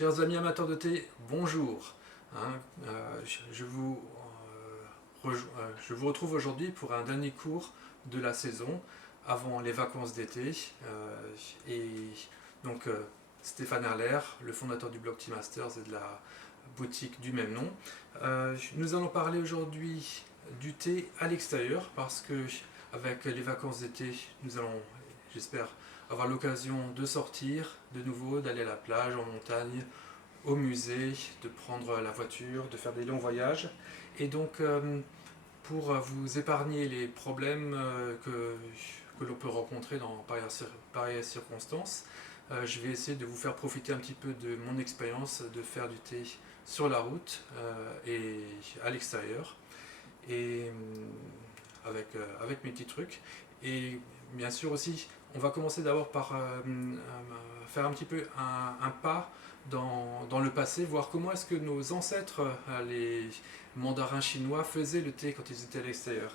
Chers amis amateurs de thé, bonjour. Hein, je vous retrouve aujourd'hui pour un dernier cours de la saison avant les vacances d'été. Et donc Stéphane Herler, le fondateur du blog Tea Masters et de la boutique du même nom. Nous allons parler aujourd'hui du thé à l'extérieur parce que avec les vacances d'été, nous allons, j'espère, avoir l'occasion de sortir de nouveau, d'aller à la plage, en montagne, au musée, de prendre la voiture, de faire des longs voyages. Et donc, pour vous épargner les problèmes que l'on peut rencontrer dans pareilles circonstances, je vais essayer de vous faire profiter un petit peu de mon expérience de faire du thé sur la route et à l'extérieur, et avec mes petits trucs. Et bien sûr aussi, on va commencer d'abord par faire un petit peu un pas dans le passé, voir comment est-ce que nos ancêtres, les mandarins chinois, faisaient le thé quand ils étaient à l'extérieur.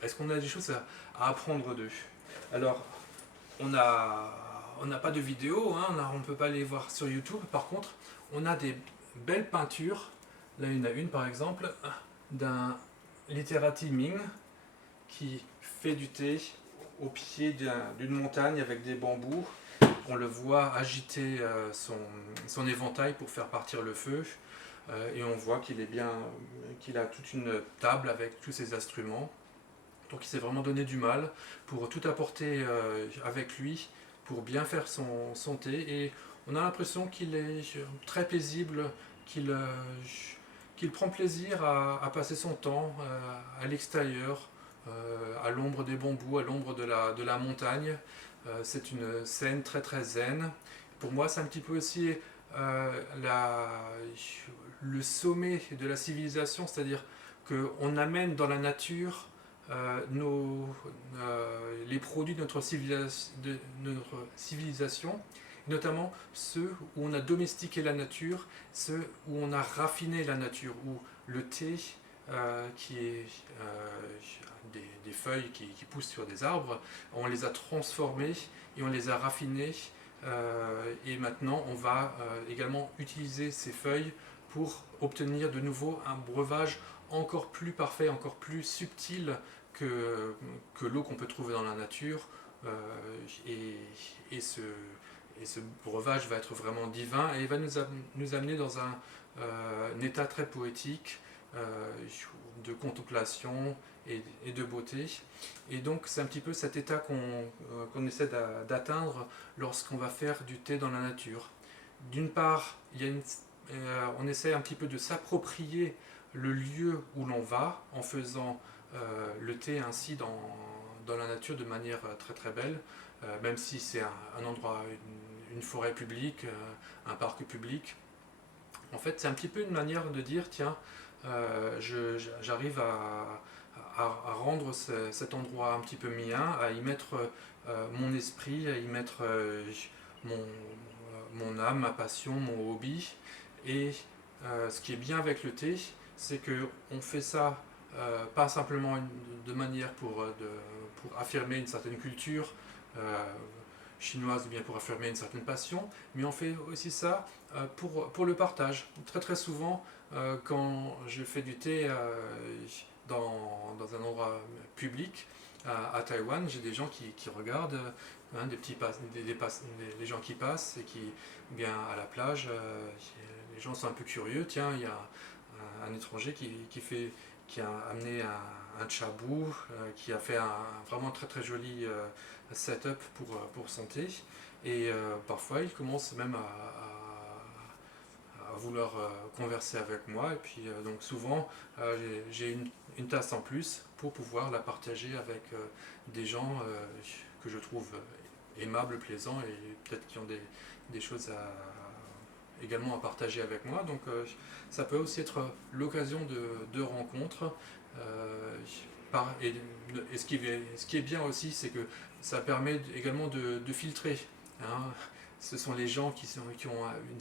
Est-ce qu'on a des choses à apprendre d'eux? Alors, on n'a pas de vidéo, hein, on ne peut pas les voir sur YouTube. Par contre, on a des belles peintures. Là, il y en a une par exemple d'un literati Ming qui fait du thé au pied d'une montagne avec des bambous. On le voit agiter son éventail pour faire partir le feu. Et on voit qu'il a toute une table avec tous ses instruments. Donc il s'est vraiment donné du mal pour tout apporter avec lui, pour bien faire son thé. Et on a l'impression qu'il est très paisible, qu'il prend plaisir à passer son temps à l'extérieur, à l'ombre des bambous, à l'ombre de la montagne. C'est une scène très très zen. Pour moi, c'est un petit peu aussi la, le sommet de la civilisation, c'est-à-dire qu'on amène dans la nature les produits de notre civilisation, notamment ceux où on a domestiqué la nature, ceux où on a raffiné la nature, où le thé, qui est des feuilles qui poussent sur des arbres, on les a transformées et on les a raffinées. Et maintenant, on va également utiliser ces feuilles pour obtenir de nouveau un breuvage encore plus parfait, encore plus subtil que l'eau qu'on peut trouver dans la nature. Et, et, ce, et ce breuvage va être vraiment divin et il va nous amener dans un état très poétique de contemplation et de beauté. Et donc c'est un petit peu cet état qu'on essaie d'atteindre lorsqu'on va faire du thé dans la nature. D'une part, on essaie un petit peu de s'approprier le lieu où l'on va en faisant le thé ainsi dans la nature de manière très très belle, même si c'est un endroit, une forêt publique, un parc public. En fait, c'est un petit peu une manière de dire, tiens, j'arrive à rendre cet endroit un petit peu mien, à y mettre mon esprit, à y mettre mon, mon âme, ma passion, mon hobby. Et ce qui est bien avec le thé, c'est qu'on fait ça pas simplement de manière pour affirmer une certaine culture chinoise ou bien pour affirmer une certaine passion, mais on fait aussi ça pour le partage. Très très souvent, quand je fais du thé dans un endroit public à Taïwan, j'ai des gens qui regardent, hein, des gens qui passent et qui, bien à la plage, les gens sont un peu curieux. Tiens, il y a un étranger qui a amené un chabou, qui a fait un vraiment très très joli setup pour son thé. Et parfois, il commence même à vouloir converser avec moi. Et puis, donc souvent, j'ai une tasse en plus pour pouvoir la partager avec des gens que je trouve aimables, plaisants et peut-être qui ont des choses également à partager avec moi. Donc ça peut aussi être l'occasion de rencontres. Et ce qui est bien aussi, c'est que ça permet également de filtrer. Hein. Ce sont les gens qui ont une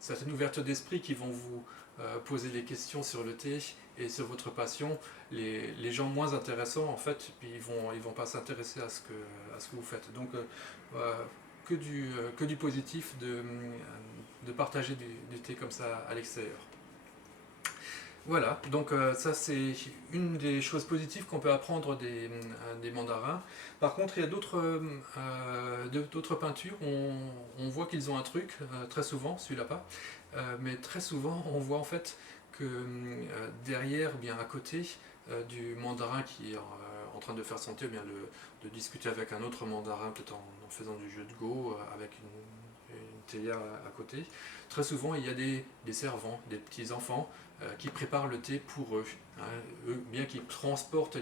certaine ouverture d'esprit qui vont vous poser des questions sur le thé et sur votre passion. Les gens moins intéressants, en fait, ils vont pas s'intéresser à ce que vous faites. Donc, que du positif de partager du thé comme ça à l'extérieur. Voilà, donc ça c'est une des choses positives qu'on peut apprendre des mandarins. Par contre, il y a d'autres peintures, on voit qu'ils ont un truc, très souvent, celui-là pas, mais très souvent on voit en fait que derrière, bien à côté du mandarin qui est en train de faire son thé, bien de discuter avec un autre mandarin, peut-être en faisant du jeu de go, avec une théière à côté, très souvent il y a des servants, des petits enfants qui préparent le thé pour eux, hein, eux bien qu'ils transportent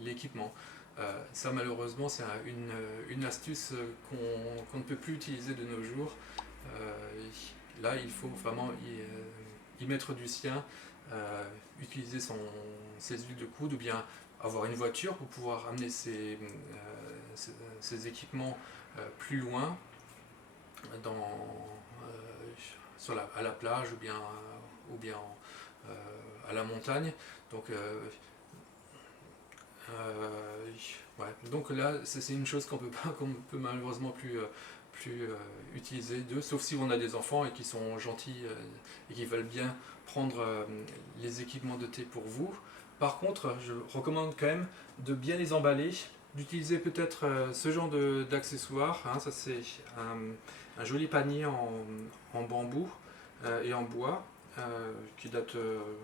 l'équipement. Ça malheureusement c'est une astuce qu'on ne peut plus utiliser de nos jours. Euh, Là il faut vraiment y mettre du sien, utiliser ses huiles de coude ou bien avoir une voiture pour pouvoir amener ses équipements plus loin à la plage ou bien à la montagne. Donc, ouais. Donc là, c'est une chose qu'on peut malheureusement plus utiliser d'eux, sauf si on a des enfants et qui sont gentils et qui veulent bien prendre les équipements de thé pour vous. Par contre, je recommande quand même de bien les emballer, d'utiliser peut-être ce genre d'accessoires. Hein, ça c'est un joli panier en bambou et en bois qui date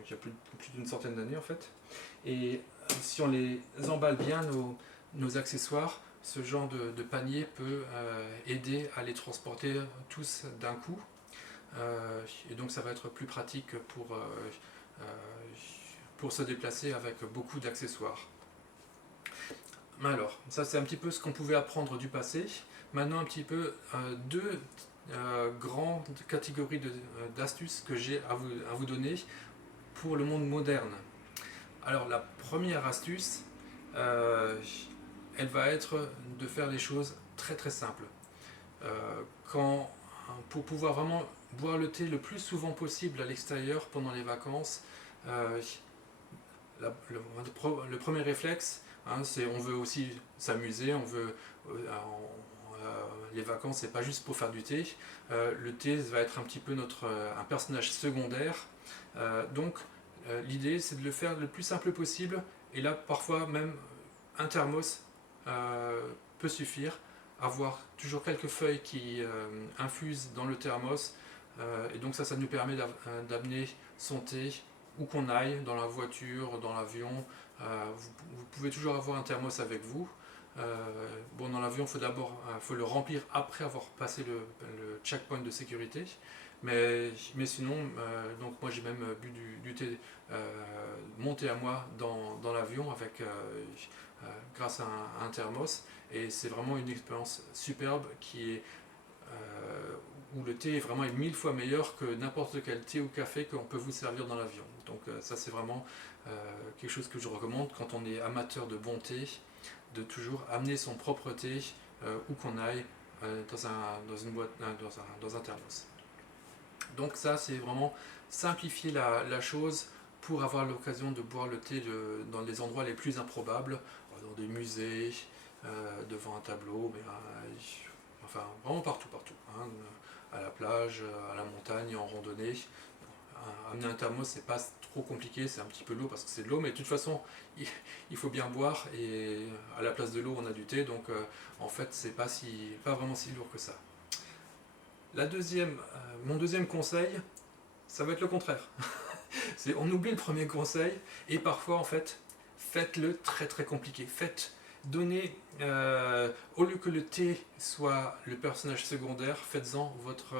qui a plus d'une centaine d'années en fait. Et si on les emballe bien nos accessoires, ce genre de panier peut aider à les transporter tous d'un coup. Et donc ça va être plus pratique pour se déplacer avec beaucoup d'accessoires. Alors, ça c'est un petit peu ce qu'on pouvait apprendre du passé. Maintenant un petit peu deux grandes catégories d'astuces que j'ai à vous donner pour le monde moderne. Alors la première astuce, elle va être de faire les choses très très simples. Pour pouvoir vraiment boire le thé le plus souvent possible à l'extérieur pendant les vacances, le premier réflexe, hein, c'est on veut aussi s'amuser, les vacances c'est pas juste pour faire du thé. Le thé va être un petit peu un personnage secondaire. Donc l'idée c'est de le faire le plus simple possible, et là parfois même un thermos peut suffire. Avoir toujours quelques feuilles qui infusent dans le thermos, et donc ça nous permet d'amener son thé où qu'on aille, dans la voiture, dans l'avion. Vous pouvez toujours avoir un thermos avec vous. Bon, dans l'avion, faut le remplir après avoir passé le checkpoint de sécurité. Mais sinon, donc moi j'ai même bu du thé monté à moi dans l'avion grâce à un thermos. Et c'est vraiment une expérience superbe où le thé est vraiment 1000 fois meilleur que n'importe quel thé ou café qu'on peut vous servir dans l'avion. Donc ça c'est vraiment quelque chose que je recommande quand on est amateur de bon thé, de toujours amener son propre thé où qu'on aille dans une boîte, dans un thermos. Donc ça c'est vraiment simplifier la chose pour avoir l'occasion de boire le thé dans les endroits les plus improbables, dans des musées, devant un tableau, mais enfin vraiment partout, hein, à la plage, à la montagne, en randonnée. Amener un thermos c'est pas trop compliqué, c'est un petit peu lourd parce que c'est de l'eau, mais de toute façon il faut bien boire, et à la place de l'eau on a du thé, donc en fait c'est pas vraiment si lourd que ça. Mon deuxième conseil, ça va être le contraire. On oublie le premier conseil, et parfois en fait faites-le très très compliqué. Donnez, au lieu que le thé soit le personnage secondaire, faites-en votre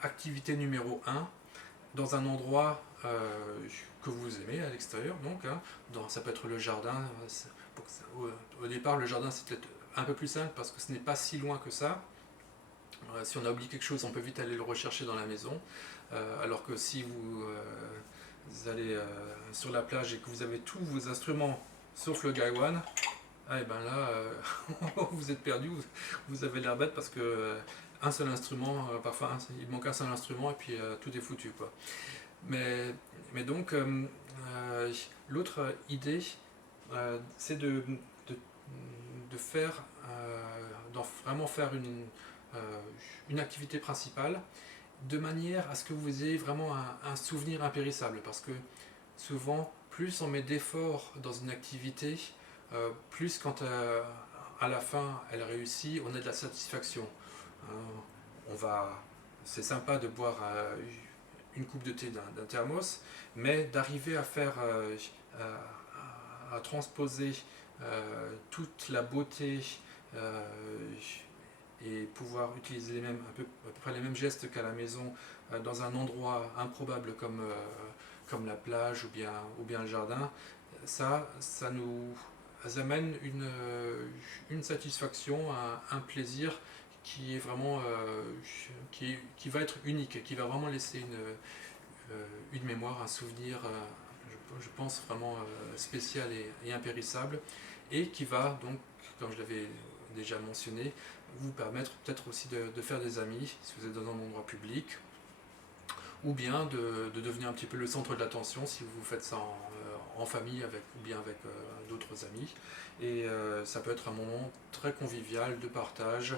activité numéro 1 dans un endroit que vous aimez à l'extérieur. Donc, hein, ça peut être le jardin. Au départ, le jardin c'est peut-être un peu plus simple parce que ce n'est pas si loin que ça. Si on a oublié quelque chose, on peut vite aller le rechercher dans la maison. Alors que si vous allez sur la plage et que vous avez tous vos instruments sauf le gaiwan, et ben là vous êtes perdu, vous avez l'air bête parce que un seul instrument, parfois il manque un seul instrument et puis tout est foutu quoi. Mais donc l'autre idée c'est de faire, vraiment faire une activité principale, de manière à ce que vous ayez vraiment un souvenir impérissable, parce que souvent, plus on met d'efforts dans une activité, plus quand à la fin elle réussit, on a de la satisfaction. Hein, on va, c'est sympa de boire une coupe de thé d'un thermos, mais d'arriver à faire, à transposer toute la beauté et pouvoir utiliser à peu près les mêmes gestes qu'à la maison dans un endroit improbable comme la plage ou bien le jardin, ça nous amène une satisfaction, un plaisir qui est vraiment qui va être unique, qui va vraiment laisser une mémoire, un souvenir, je pense vraiment spécial et impérissable, et qui va donc, comme je l'avais déjà mentionné, vous permettre peut-être aussi de faire des amis si vous êtes dans un endroit public, ou bien de devenir un petit peu le centre de l'attention si vous faites ça en famille ou bien avec d'autres amis. Et ça peut être un moment très convivial de partage.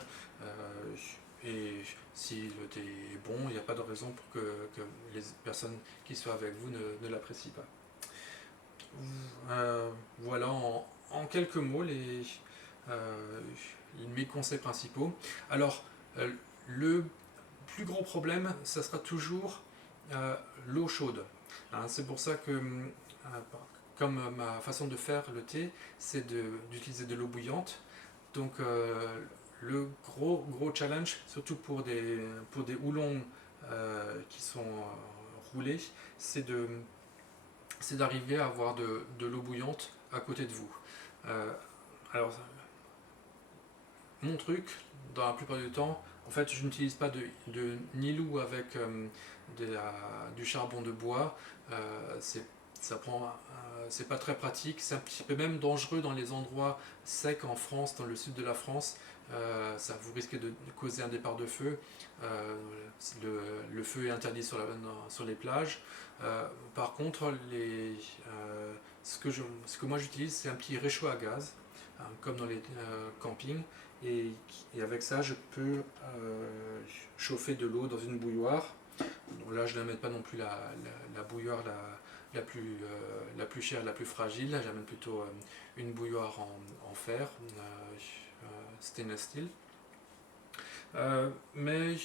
Et si le thé est bon, il n'y a pas de raison pour que les personnes qui sont avec vous ne l'apprécient pas. Voilà en quelques mots euh, mes conseils principaux. Alors, le plus gros problème, ça sera toujours l'eau chaude. Hein, c'est pour ça que, comme ma façon de faire le thé, c'est d'utiliser de l'eau bouillante. Donc, le gros challenge, surtout pour des houlons qui sont roulés, c'est d'arriver à avoir de l'eau bouillante à côté de vous. Alors, mon truc, dans la plupart du temps, en fait, je n'utilise pas de Nilou avec du charbon de bois. C'est pas très pratique. C'est un petit peu même dangereux dans les endroits secs en France, dans le sud de la France. Ça vous risquez de causer un départ de feu. Le feu est interdit sur les plages. Par contre, ce que moi j'utilise, c'est un petit réchaud à gaz, hein, comme dans les campings. Et avec ça, je peux chauffer de l'eau dans une bouilloire. Donc là, je n'amène pas non plus la bouilloire la plus chère, la plus fragile. Là, j'amène plutôt une bouilloire en fer, stainless steel. Mais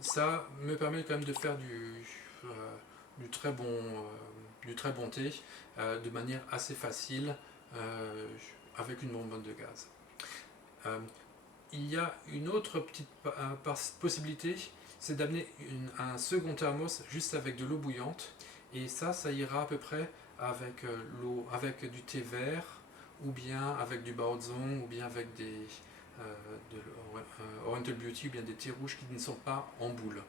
ça me permet quand même de faire du très bon thé de manière assez facile avec une bonbonne de gaz. Il y a une autre petite possibilité, c'est d'amener un second thermos juste avec de l'eau bouillante, et ça ira à peu près avec avec du thé vert, ou bien avec du baozong, ou bien avec de Oriental Beauty, ou bien des thés rouges qui ne sont pas en boule.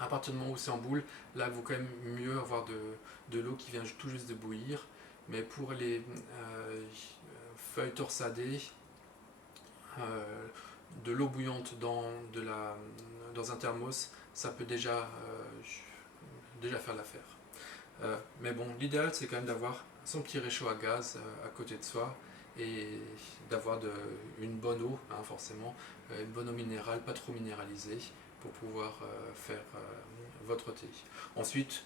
À partir du moment où c'est en boule, là il vaut quand même mieux avoir de l'eau qui vient tout juste de bouillir, mais pour les feuilles torsadées, de l'eau bouillante dans un thermos, ça peut déjà faire l'affaire. Mais bon, l'idéal c'est quand même d'avoir son petit réchaud à gaz à côté de soi, et d'avoir une bonne eau, hein, forcément, une bonne eau minérale, pas trop minéralisée, pour pouvoir faire votre thé. Ensuite,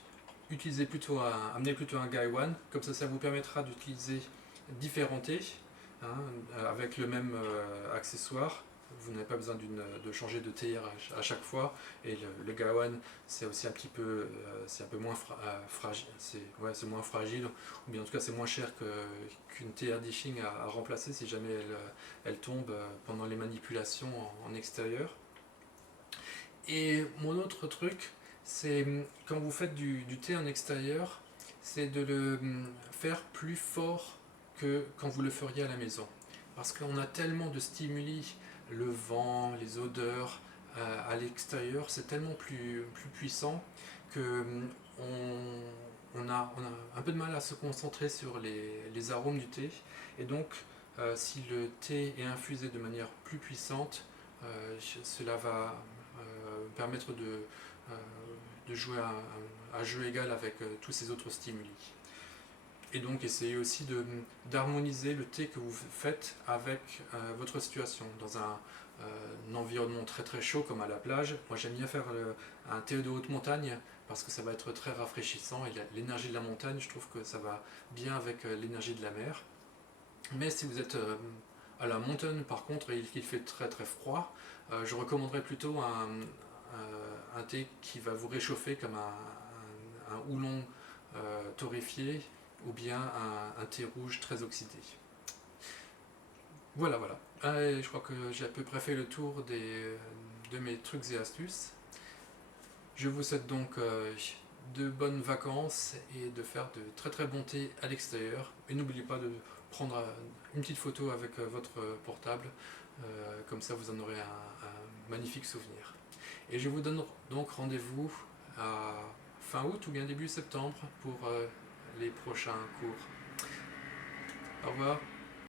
amenez plutôt un Gaiwan, comme ça vous permettra d'utiliser différents thés, hein, avec le même accessoire. Vous n'avez pas besoin de changer de théière à chaque fois. Et le Gaiwan, c'est aussi un petit peu, c'est un peu moins fragile. C'est moins fragile, ou bien en tout cas c'est moins cher qu'une théière dishing à remplacer si jamais elle tombe pendant les manipulations en extérieur. Et mon autre truc, c'est quand vous faites du thé en extérieur, c'est de le faire plus fort que quand vous le feriez à la maison. Parce qu'on a tellement de stimuli, le vent, les odeurs à l'extérieur, c'est tellement plus puissant que on a un peu de mal à se concentrer sur les arômes du thé. Et donc, si le thé est infusé de manière plus puissante, cela va permettre de jouer à jeu égal avec tous ces autres stimuli. Et donc essayez aussi d'harmoniser le thé que vous faites avec votre situation. Dans un environnement très très chaud comme à la plage, moi j'aime bien faire un thé de haute montagne parce que ça va être très rafraîchissant et l'énergie de la montagne, je trouve que ça va bien avec l'énergie de la mer. Mais si vous êtes à la montagne par contre et qu'il fait très très froid, je recommanderais plutôt un thé qui va vous réchauffer comme un oolong torréfié ou bien un thé rouge très oxydé. Voilà, voilà. Je crois que j'ai à peu près fait le tour de mes trucs et astuces. Je vous souhaite donc de bonnes vacances et de faire de très très bons thés à l'extérieur. Et n'oubliez pas de prendre une petite photo avec votre portable, comme ça vous en aurez un magnifique souvenir. Et je vous donne donc rendez-vous à fin août ou bien début septembre pour les prochains cours. Au revoir.